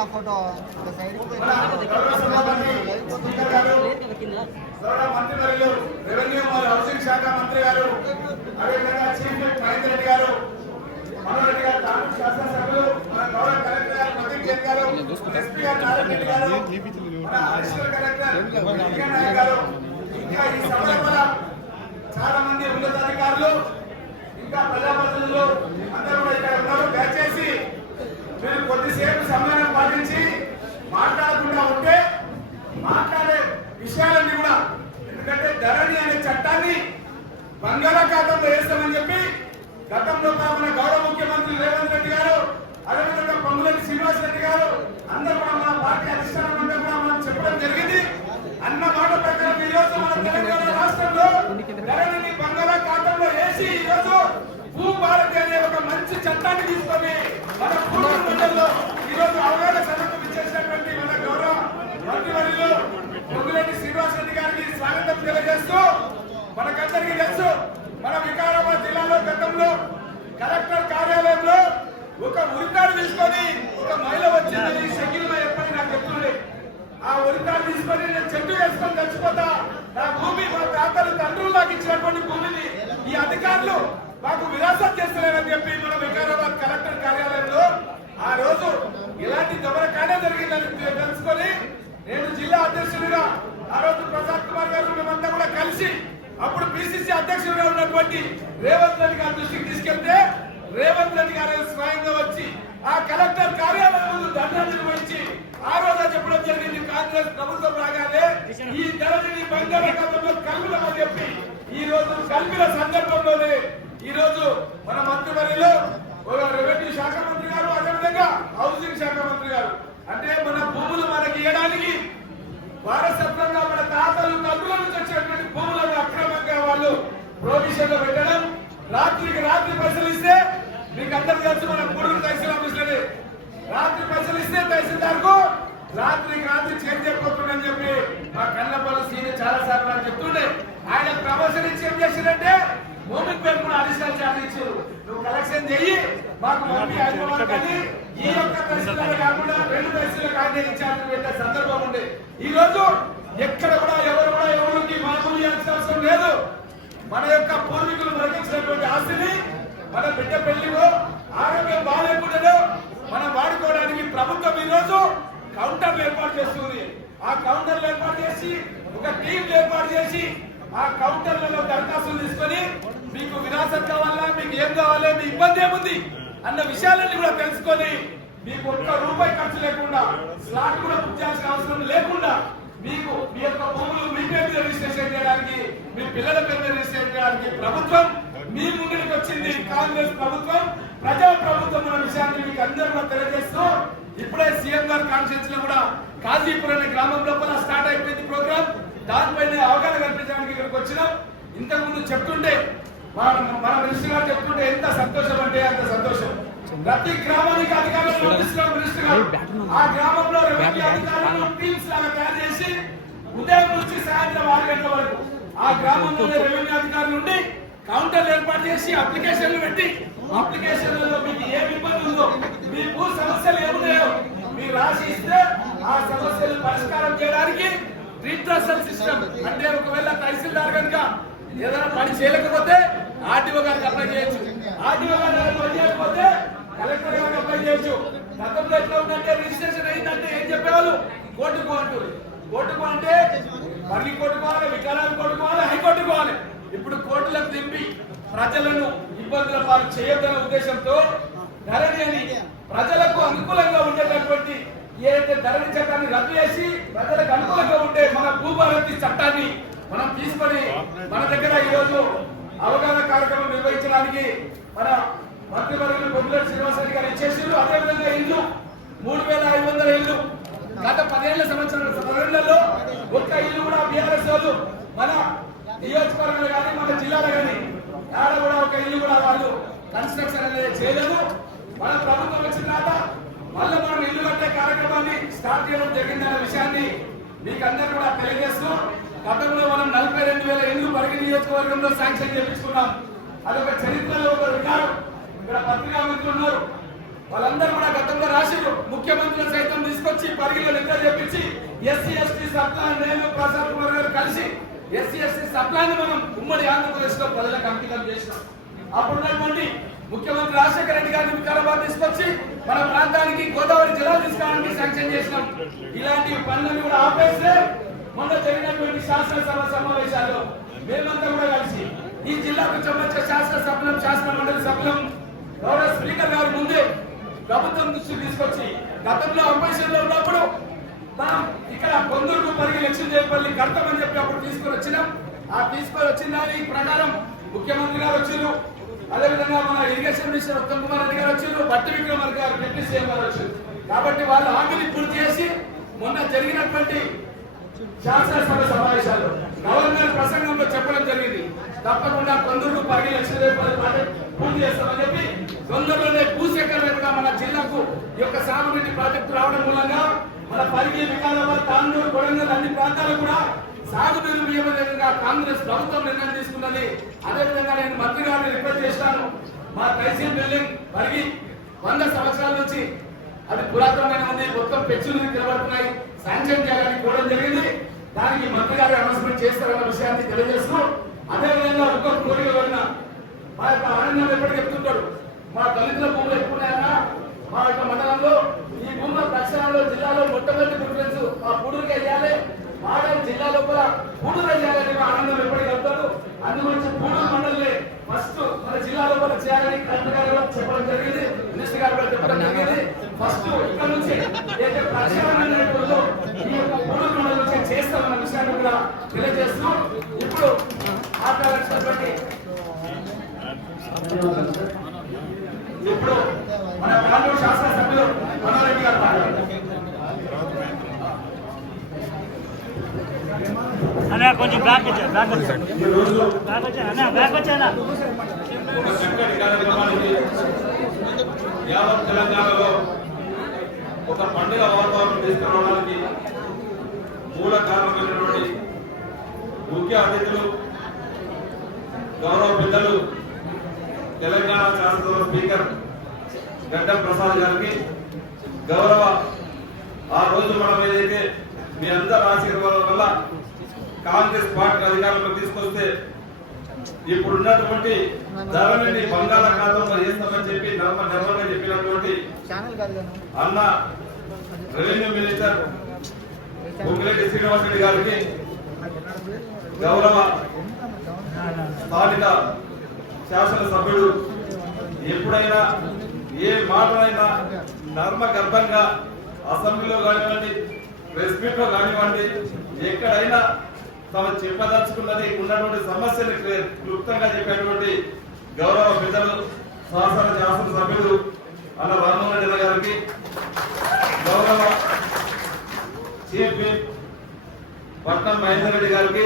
మన ఫోటో ఒక side revenue housing శాఖ మంత్రి గారు అదేవిధంగా చీఫ్ మహేందర్ రెడ్డి గారు గారు శాసనసభ్యులు మన గౌరవ కలెక్టర్ గారు ప్రదీప్ జైన్ గారు ఎస్పీ గారు నారాయణ రెడ్డి గారు మన అడిషనల్ కలెక్టర్ వెంకయ్య గారు ఇంకా ఈ చాలా మంది ఉన్నతాధికారులు ఇంకా ప్రజాప్రతినిధులు అందరూ కూడా ఇక్కడ ఉన్నారు. దయచేసి మీరు కొద్దిసేపు సమయం మాట్లాడే విషయాలన్నీ కూడా. ఎందుకంటే ధరణి అనే చట్టాన్ని బంగాళాఖాతంలో వేస్తామని చెప్పి గతంలో మన గౌరవ ముఖ్యమంత్రి రేవంత్ రెడ్డి గారు అదేవిధంగా పొంగులేటి శ్రీనివాస్ రెడ్డి గారు అందరూ కూడా మన పార్టీ అధిష్టానం అంతా కూడా మనం చెప్పడం జరిగింది అన్న మాట ప్రకారం ఈ రోజు మన తెలంగాణ రాష్ట్రంలో ధరణిని బంగాళాఖాతంలో వేసి ఈ రోజు భూభారతి అనే ఒక మంచి చట్టాన్ని తీసుకొని మన పూర్వ మండలంలో ఈ రోజు అవగాహన సభకు విచ్చేసినటువంటి మన గౌరవ మంత్రివర్యులు పొంగులేటి శ్రీనివాస్ రెడ్డి గారికి స్వాగతం తెలియజేస్తూ మనకందరికీ తెలుసు మన వికారాబాద్ జిల్లాలో గతంలో కలెక్టర్ కార్యాలయంలో ఒక ఉరితాడు తీసుకొని ఒక మహిళ వచ్చిందని షకిల్ ఎప్పటి నాకు చెప్తుంది ఆ ఉరితాడు తీసుకొని నేను చెట్టు వేసుకొని చచ్చిపోతా. నా భూమి మా తాతలు తండ్రులు నాకు ఇచ్చినటువంటి భూమిని ఈ అధికారులు మాకు విరాసత్ చేస్తలేరని చెప్పి మన వికారాబాద్ కలెక్టర్ కార్యాలయంలో ఆ రోజు ఇలాంటి దొరకానే జరిగిందని తెలుసుకొని నేను జిల్లా అధ్యక్షుడిగా ఆ రోజు ప్రసాద్ కుమార్ గారు మేమంతా కూడా కలిసి అప్పుడు పిసిసి అధ్యక్షుడిగా ఉన్నటువంటి రేవంత్ రెడ్డి గారి దృష్టికి తీసుకెళ్తే రేవంత్ రెడ్డి గారు స్వయంగా వచ్చి ఆ కలెక్టర్ కార్యాలయం ముందు ధర్నా నిర్వహించి ఆ రోజు చెప్పడం జరిగింది కాంగ్రెస్ ప్రభుత్వం రాగానే ఈ ధరని బంగారు కలుగుతామని చెప్పి ఈ రోజు కల్పిన సందర్భంలోనే ఈ రోజు మన మంత్రివర్యులు ఒక రెవెన్యూ శాఖ మంత్రి గారు అదేవిధంగా హౌసింగ్ శాఖ మంత్రి గారు అంటే మన భూములు మనకి ఇవ్వడానికి వారసత్వంగా మన తాతలు తండ్రుల నుంచి వచ్చేటువంటి భూములను అక్రమంగా వాళ్ళు ప్రొవిజన్లో పెట్టడం రాత్రికి రాత్రి పైసలు ఇస్తే మీకు అందరికి తెలుసు మన మూడు తహసీల్ ఆఫీసులని రాత్రి పైసలు ఇస్తే తహసీల్దార్కు రాత్రికి రాత్రి చేంజ్ అయిపోతుందని చెప్పి మా కన్నపల్లి సీనియర్ చాలా సార్లు నాకు చెప్తుండే ఆయన ప్రమోషన్ చేసిందంటే మోమిన్ పేరు కూడా అడిషనల్ ఛార్జ్ ఇచ్చారు. నువ్వు కలెక్షన్ చెయ్యి మాకు పంపి హైదరాబాద్ కానీ ఈ యొక్క తహసీల్దార్ కాకుండా రెండు తహసీలకు ఆయన ఇన్ఛార్జ్ పెట్టే సందర్భం ఉండే ఈ రోజు ఎక్కడ కూడా ఎవరు కూడా ఎవరికి మామూలు ఇవ్వాల్సిన అవసరం లేదు. మన యొక్క పూర్వీకులు బ్రతికించినటువంటి ఆస్తిని మన బిడ్డ పెళ్ళిలో ఆరోగ్యం బాగాలేకుండా మనం వాడుకోవడానికి ప్రభుత్వం ఈ రోజు కౌంటర్లు ఏర్పాటు చేస్తుంది. ఆ కౌంటర్లు ఏర్పాటు చేసి ఒక టీం ఏర్పాటు చేసి ఆ కౌంటర్లలో దరఖాస్తులు తీసుకొని మీకు విరాసత్ కావాలా మీకు ఏం కావాలి మీ ఇబ్బంది ఏముంది అన్న విషయాలన్నీ కూడా తెలుసుకొని మీకు ఒక్క రూపాయి ఖర్చు లేకుండా స్లాట్ కూడా బుక్ చేయాల్సిన అవసరం లేకుండా మీకు మీ యొక్క భూములు మీ పేరు రిజిస్ట్రేషన్ చేయడానికి మీ పిల్లల పేరు రిజిస్ట్రేషన్ చేయడానికి ప్రభుత్వం మీ ముందుకు వచ్చింది. కాంగ్రెస్ ప్రభుత్వం ప్రజా ప్రభుత్వం అన్న విషయాన్ని మీకు అందరూ కూడా తెలియజేస్తూ ఇప్పుడే సీఎం గారు కాన్ఫరెన్స్లో కూడా కాజీపూర్ అనే గ్రామం లోపల స్టార్ట్ అయిపోయింది ప్రోగ్రామ్ దానిపైన అవగాహన కల్పించడానికి ఇక్కడికి వచ్చినాం. ఇంతకు ముందు చెప్తుంటే మన మన మినిస్టర్ గారు చెప్తుంటే ఎంత సంతోషం అంటే అంత సంతోషం. ప్రతి గ్రామానికి అధికారులు పంపిస్తున్నారు మినిస్టర్ గారు. ఆ గ్రామంలో రెవెన్యూ అధికారులు టీమ్స్ లాగా తయారు చేసి ఉదయం నుంచి సాయంత్రం ఆరు గంటల వరకు ఆ గ్రామంలోనే రెవెన్యూ అధికారులు ఉండి కౌంటర్లు ఏర్పాటు చేసి అప్లికేషన్లు పెట్టి అప్లికేషన్లలో మీకు ఏ ఇబ్బంది ఉందో మీ భూ సమస్యలు ఏమున్నాయో మీరు రాసి ఇస్తే ఆ సమస్యలు పరిష్కారం చేయడానికి రీట్రసల్ సిస్టమ్. అంటే ఒకవేళ తహసీల్దార్ కనుక ఏదైనా పని చేయలేకపోతే ఆర్టీఓ గారికి అప్లై చేయొచ్చు. ఆర్టీఓ గారికి పని చేయకపోతే కలెక్టర్ గారికి అప్లై చేయొచ్చు. గతంలో ఎట్లా ఉందంటే రిజిస్ట్రేషన్ అయిందంటే ఏం చెప్పేవాళ్ళు? కోర్టుకు అంటూ కోర్టుకు అంటే మళ్ళీ కొట్టుకోవాలి వికారాలు కొట్టుకోవాలి హైకోర్టు పోవాలి ఇప్పుడు కోర్టులకు దింపి ప్రజలను ఇబ్బందుల పాలు చేయొద్దనే ఉద్దేశంతో ధరని ప్రజలకు అనుకూలంగా ఉండేటటువంటి ఏదైతే ధరణి చట్టాన్ని రద్దు చేసి ప్రజలకు అనుకూలంగా ఉండే మన భూభారతి చట్టాన్ని మనం తీసుకొని మన దగ్గర ఈరోజు అవగాహన కార్యక్రమం నిర్వహించడానికి మన మంత్రివర్యులు బొమ్మల శ్రీనివాసరెడ్డి గారు ఇచ్చేసారు అదేవిధంగా ఇల్లు మూడు వేల ఐదు వందల ఇల్లు. గత పదిహేళ్ళ సంవత్సరాల పదేళ్ళలో ఒక్క ఇల్లు కూడా బీఆర్ఎస్ వాళ్ళు మన నియోజకవర్గంలో కానీ మన జిల్లాలో కానీ ఆడ కూడా ఒక ఇల్లు కూడా వాళ్ళు కన్స్ట్రక్షన్ అనేది చేయలేదు. మన ప్రభుత్వం వచ్చిన తర్వాత మళ్ళీ మనం ఇల్లు కట్టే కార్యక్రమాన్ని స్టార్ట్ చేయడం జరిగిందన్న విషయాన్ని మీకు అందరూ కూడా తెలియజేస్తూ గతంలో మనం నలభై రెండు వేల ఇల్లు పరిగి నియోజకవర్గంలో శాంక్షన్ చేయించుకున్నాం. అదొక చరిత్రలో ఒక రికార్డు. ఇక్కడ పత్రికా మంత్రులు ఉన్నారు. వాళ్ళందరూ కూడా గతంలో రాసిరు ముఖ్యమంత్రులు సైతం తీసుకొచ్చి పరిగిలో నిద్ర చేపించి ఎస్సీ ఎస్టీ సప్లాన్ నేను ప్రసాద్ కుమార్ గారు కలిసి ఎస్సీ ఎస్టీ సప్లాన్ మనం ఉమ్మడి ఆంధ్రప్రదేశ్లో ప్రజలకు అంకితం చేసినాం. అప్పుడున్నటువంటి ముఖ్యమంత్రి రాజశేఖర రెడ్డి గారిని వికారాబాద్ తీసుకొచ్చి మన ప్రాంతానికి గోదావరి జిల్లా తీసుకురావడానికి శాంక్షన్ చేసినాం. ఇలాంటి పనులను కూడా ఆపేస్తే మొన్న జరిగినటువంటి శాసనసభ సమావేశాల్లో మేమంతా కూడా కలిసి ఈ జిల్లాకు సంబంధించిన శాసనసభ్యులం శాసన మండలి సభ్యులం గౌరవ స్పీకర్ గారు ముందే ప్రభుత్వం దృష్టికి తీసుకొచ్చి గతంలో అపోజిషన్లో ఉన్నప్పుడు మనం ఇక్కడ కొందరు పరిగి లక్ష్మీదేవిపల్లి కడతామని చెప్పి అప్పుడు తీసుకొని వచ్చినాం. ఆ తీసుకొని వచ్చిన దాని ప్రకారం ముఖ్యమంత్రి గారు వచ్చిండ్రు అదేవిధంగా మన ఇరిగేషన్ మినిస్టర్ ఉత్తమ్ కుమార్ రెడ్డి గారు వచ్చారు బట్టి విక్రమార్ గారు డిప్యూటీ సీఎం గారు వచ్చారు. కాబట్టి వాళ్ళ హామీని పూర్తి చేసి మొన్న జరిగినటువంటి శాసనసభ సమావేశాలు గవర్నర్ ప్రసంగంలో చెప్పడం జరిగింది. తప్పకుండా కొందరు పది లక్షల రూపాయలు పూర్తి చేస్తామని చెప్పి తొందరలోనే భూసేకరణ మన జిల్లాకు ఈ యొక్క సాగునీటి ప్రాజెక్టు రావడం మూలంగా మన పరిగి వికారాబాద్ తాండూరు కొడంగల్ అన్ని ప్రాంతాలు కూడా సాగునీరు నియమనంగా కాంగ్రెస్ ప్రభుత్వం నిర్ణయం తీసుకున్నది. అదేవిధంగా నేను మంత్రి గారిని రిక్వెస్ట్ చేస్తాను. మా తహసీల్ బిల్డింగ్ పరిగి వంద సంవత్సరాల నుంచి అది పురాతనమైన ఉంది. మొత్తం పెచ్చులు నిలబడుతున్నాయి. శాంక్షన్ చేయాలని కోరడం జరిగింది. దానికి మంత్రి గారు అనౌన్స్మెంట్ చేస్తారన్న విషయాన్ని తెలియజేస్తూ అదేవిధంగా ఒక్క కోరిక వలన మా యొక్క ఆనందం ఎప్పటికీ చెప్తుంటాడు. మా దళితుల భూములు ఎక్కువ ఉన్నాయన్నా మా యొక్క మండలంలో ఈ భూముల ప్రక్షాళనలో జిల్లాలో మొట్టమొదటి ప్రిఫరెన్స్ మా పూడూరుకి వెళ్ళాలి మాడల్ జిల్లా లోపల పూడూరు చేయాలని ఆనందం ఎప్పటికీ చెప్తాడు అందుగురించి పూడూరు మండలే ఫస్ట్ మన జిల్లా లోపల చేయాలని కలెక్టర్ గారు చెప్పడం జరిగింది. మినిస్టర్ గారు కూడా చెప్పడం జరిగింది. ఫస్ట్ ఇక్కడ నుంచి ఏదైతే ప్రక్షాళన అనేటువంటిదో ఈ యొక్క పూడూరు మండలం నుంచి చేస్తామన్న విషయాన్ని కూడా తెలియజేస్తూ ఇప్పుడు మాట్లాడాల్సినటువంటి ఇప్పుడు మన కాండూరు శాసనసభ్యులు మనోరెడ్డి గారు మాట్లాడారు. అన్న కొంచెం బ్యాక్ వచ్చాను బ్యాక్ వచ్చాను బ్యాక్ వచ్చాను అన్న బ్యాక్ వచ్చానా ఒక యావత్ తెలంగాణలో ఒక పండుగ వాతావరణం తీసుకురావడానికి మూల కారణమైనటువంటి ముఖ్య అతిథులు గౌరవ పెద్దలు తెలంగాణ శాసనసభ స్పీకర్ గడ్డం ప్రసాద్ గారికి గౌరవ ఆ రోజు మనం ఏదైతే మీ అందరి ఆశీర్వాదం వల్ల కాంగ్రెస్ పార్టీ అధికారంలో తీసుకొస్తే ఇప్పుడు ఉన్నటువంటి ధరలని బంగాళాఖాతంలో చేస్తామని చెప్పి నర్మ నర్మంగా చెప్పినటువంటి అన్న రెవెన్యూ మినిస్టర్ పొంగిరెడ్డి శ్రీనివాసరెడ్డి గారికి గౌరవ స్థానిక శాసనసభ్యుడు ఎప్పుడైనా ఏ మాటనైనా నర్మ గర్భంగా అసెంబ్లీలో కానివ్వండి ప్రెస్ మీట్లో కానివ్వండి ఎక్కడైనా తాము చెప్పదలుచుకున్నది ఉన్నటువంటి సమస్యని క్లుప్తంగా చెప్పేటువంటి గౌరవ పెద్దలు శాసన సభ్యులు అన్న రామ్మోహన్ రెడ్డి గారికి గౌరవ చీఫ్ పట్నం మహేందర్ రెడ్డి గారికి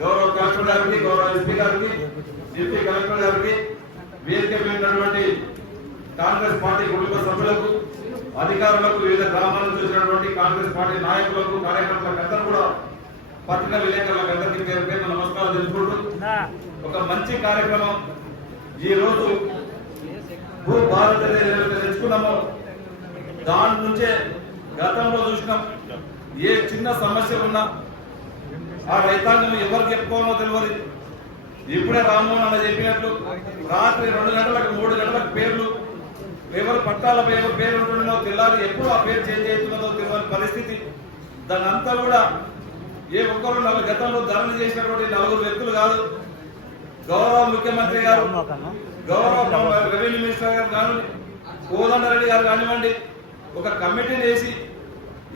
గౌరవ కలెక్టర్ గారికి గౌరవ ఎస్పీ గారికి డిప్యూటీ కలెక్టర్ గారికి వేదిక ఉన్నటువంటి కాంగ్రెస్ పార్టీ కుటుంబ సభ్యులకు అధికారులకు వివిధ గ్రామాల నుంచి వచ్చినటువంటి కాంగ్రెస్ పార్టీ నాయకులకు కార్యకర్తలకు అందరూ కూడా పత్రికా విలేకరులకు అందరికీ పేరు పేరు నమస్కారం తెలుసుకుంటూ ఒక మంచి కార్యక్రమం ఈ రోజు భూ భారత ఏదైతే తెచ్చుకున్నామో దాని నుంచే గతంలో చూసినాం. ఏ చిన్న సమస్య ఉన్నా ఆ రైతాంగం ఎవరికి చెప్పుకోవాలో తెలియదు. ఇప్పుడే రామ్మోహన్ అన్న చెప్పినట్లు రాత్రి రెండు గంటలకు మూడు గంటలకు పేర్లు ఎవరు పట్టాలపై ఎవరు పేరు ఉంటుందో తెల్లారి ఎప్పుడు ఆ పేరు చేంజ్ అవుతున్నదో తెలియని పరిస్థితి. దాని అంతా కూడా ఏ ఒక్కరు నలుగు గతంలో ధరణ చేసినటువంటి నలుగురు వ్యక్తులు కాదు. గౌరవ ముఖ్యమంత్రి గారు గౌరవ రెవెన్యూ మినిస్టర్ గారు కానివ్వండి కోదండరెడ్డి గారు కానివ్వండి ఒక కమిటీని వేసి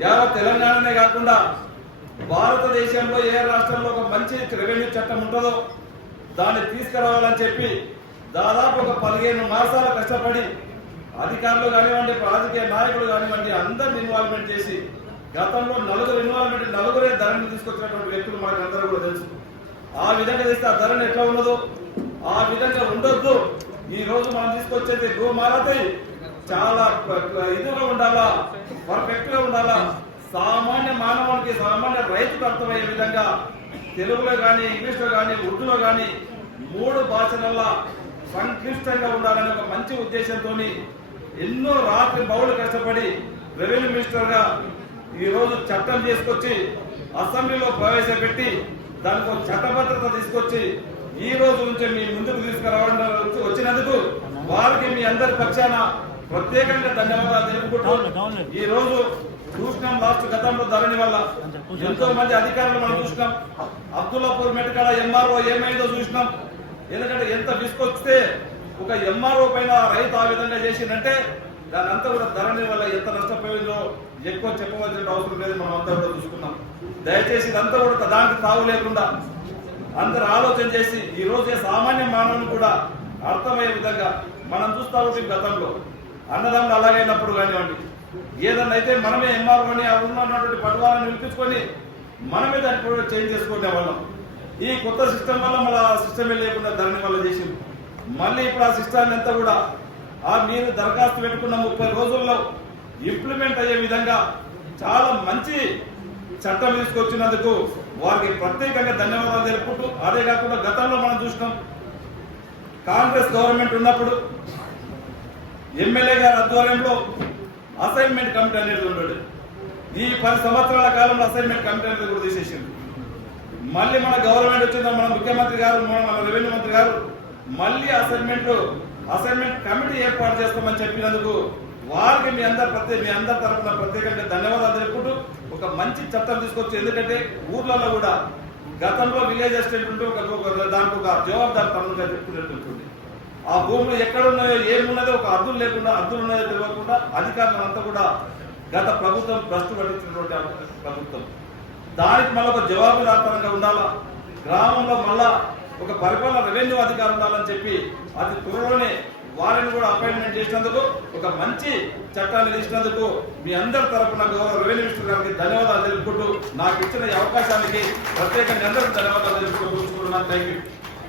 యావత్ తెలంగాణనే కాకుండా భారతదేశంలో ఏ రాష్ట్రంలో ఒక మంచి రెవెన్యూ చట్టం ఉంటుందో దాన్ని తీసుకురావాలని చెప్పి దాదాపు ఒక పదిహేను మాసాలు కష్టపడి అధికారులు కానివ్వండి రాజకీయ నాయకులు కానివ్వండి అందరిని ఇన్వాల్వ్మెంట్ చేసి గతంలో నలుగురు ఇన్వాల్వ్మెంట్ నలుగురే ధరని తీసుకొచ్చినటువంటి వ్యక్తులు మనకు అందరూ కూడా తెలుసు. ఆ విధంగా తెస్తే ఆ ధరను ఎట్లా ఉన్నదో ఆ విధంగా ఉండొద్దు. ఈ రోజు మనం తీసుకొచ్చేది గోమారతి చాలా ఇదిగా ఉండాలా పర్ఫెక్ట్గా ఉండాలా. సామాన్య మానవానికి సామాన్య రైతుకు అర్థమయ్యే విధంగా తెలుగులో కానీ ఇంగ్లీష్లో కానీ ఉర్దూలో కానీ మూడు భాషలల్లో సంక్లిష్టంగా ఉండాలనే ఒక మంచి ఉద్దేశంతో ఎన్నో రాత్రి బౌలు కష్టపడి రెవెన్యూ మినిస్టర్ గా ఈ రోజు చట్టం తీసుకొచ్చి అసెంబ్లీలో ప్రవేశపెట్టి దానికి ఒక చట్టభద్రత తీసుకొచ్చి ఈ రోజు నుంచి మీ ముందుకు తీసుకురావడం వచ్చినందుకు వారికి మీ అందరి పక్షాన ప్రత్యేకంగా ధన్యవాదాలు తెలుపుకుంటూ ఈ రోజు చూసినాం లాస్ట్ గతంలో ధరణి వల్ల. ఎంతో మంది అధికారులు మనం చూసినాం. అబ్దుల్లాపూర్ మెటకాడ ఎంఆర్ఓ ఏమైందో చూసినాం. ఎందుకంటే ఎంత విసుకొస్తే ఒక ఎంఆర్ఓ పైన రైతు ఆ విధంగా చేసిందంటే దాని అంతా కూడా ధరణి వల్ల ఎంత నష్టపోయిందో ఎక్కువ చెప్పవలసిన అవసరం లేదు మనం అంతా కూడా చూసుకున్నాం దయచేసి ఇదంతా కూడా దానికి తావు లేకుండా అందరు ఆలోచన చేసి ఈ రోజు సామాన్య మానవుని కూడా అర్థమయ్యే విధంగా మనం చూస్తా ఉంటాం గతంలో. అన్నదమ్ములు అలాగైనప్పుడు కానివ్వండి. ఏదన్నా అయితే మనమే ఎంఆర్ఓని ఉన్నటువంటి పటువాలను వినిపించుకొని మనమే దాన్ని కూడా చేంజ్ చేసుకునే వాళ్ళం. ఈ కొత్త సిస్టమ్ వల్ల మళ్ళీ ఆ సిస్టమే లేకుండా ధరణి వల్ల చేసింది. మళ్ళీ ఇప్పుడు ఆ సిస్టాన్ని అంతా కూడా ఆ మీరు దరఖాస్తు పెట్టుకున్న ముప్పై రోజుల్లో ఇంప్లిమెంట్ అయ్యే విధంగా చాలా మంచి చట్టం తీసుకొచ్చినందుకు వారికి ప్రత్యేకంగా ధన్యవాదాలు తెలుపుకుంటూ అదే కాకుండా గతంలో మనం చూసినాం కాంగ్రెస్ గవర్నమెంట్ ఉన్నప్పుడు ఎమ్మెల్యే గారి ఆధ్వర్యంలో అసైన్మెంట్ కమిటీ అనేది ఉండేది. ఈ పది సంవత్సరాల కాలంలో అసైన్మెంట్ కమిటీ అనేది కూడా తీసేసింది. మళ్ళీ మన గవర్నమెంట్ వచ్చిన మన ముఖ్యమంత్రి గారు మన మన రెవెన్యూ మంత్రి గారు మళ్ళీ అసైన్మెంట్ అసైన్మెంట్ కమిటీ ఏర్పాటు చేస్తామని చెప్పినందుకు వారికి మీ అందరి ప్రత్యేక మీ అందరి తరఫున ప్రత్యేకంగా ధన్యవాదాలు తెలుపుకుంటూ ఒక మంచి చట్టం తీసుకొచ్చి ఎందుకంటే ఊర్లలో కూడా గతంలో విలేజ్ ఎస్టేట్ ఉంటే ఒక ఒక- దానికి ఒక జవాబుదారి తనంగా చెప్పుకునేటువంటి ఆ భూములు ఎక్కడ ఉన్నాయో ఏమున్నదో ఒక అర్థం లేకుండా అర్థం ఉన్నాయో తెలియకుండా అధికారులంతా కూడా గత ప్రభుత్వం భ్రష్టు పట్టించినటువంటి ప్రభుత్వం. దానికి మళ్ళీ ఒక జవాబుదారితనంగా ఉండాలా? గ్రామంలో మళ్ళా ఒక పరిపాలన రెవెన్యూ అధికారి ఉండాలని చెప్పి అతి త్వరలోనే వారిని కూడా అపాయింట్మెంట్ చేసినందుకు ఒక మంచి చట్టాన్ని తీసినందుకు మీ అందరి తరపున గౌరవ రెవెన్యూ మినిస్టర్ గారికి ధన్యవాదాలు తెలుపుకుంటూ నాకు ఇచ్చిన ఈ అవకాశానికి ప్రత్యేకంగా అందరికీ ధన్యవాదాలు తెలుపుకుంటూ థ్యాంక్ యూ